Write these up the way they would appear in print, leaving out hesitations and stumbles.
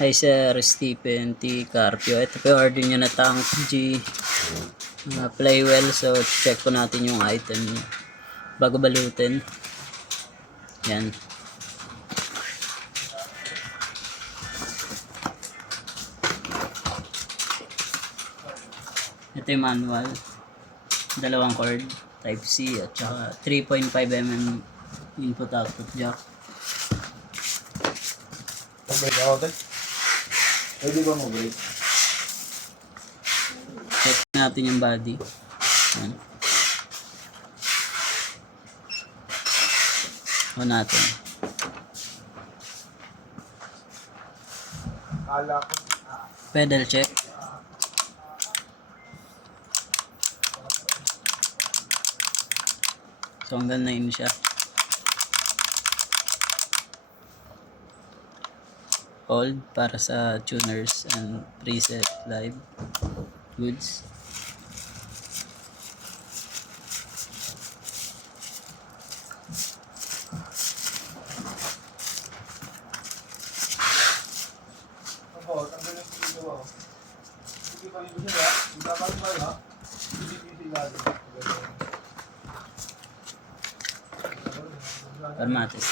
Hi Sir Stephen T. Carpio. Ito po yung order nyo na tank G Playwell. So check po natin yung item nyo bago balutin. Yan. Ito yung manual. Dalawang cord. Type C at saka 3.5mm input output jack. Pwede ba mo-break? Check natin yung body. Yan. O natin. Kala ko. Pedal check. So hanggang 9 siya. Hold para sa tuners and preset live goods. Opo, tanggal yung pili ko. Hindi pa rin siya. Hindi pa rin ba ha? Hindi pa rin Armates.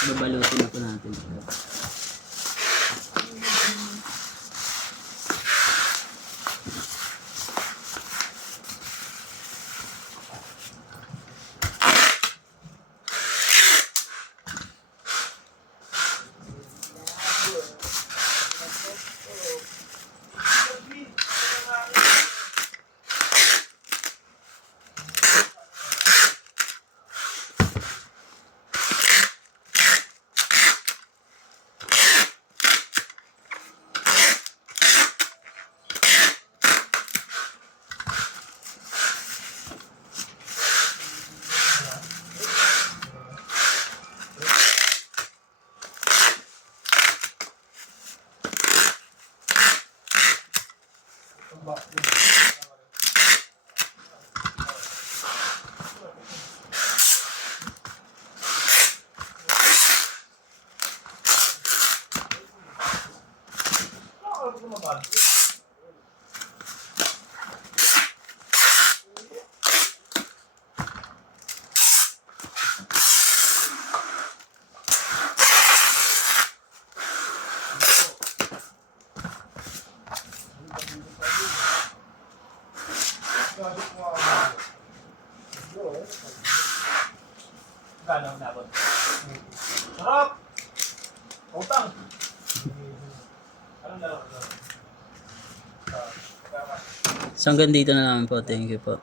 Babalutin na po natin. Gano'ng nabot? Sarap! Utang! Anong dalawa? So hanggang dito na naman po. Thank you po.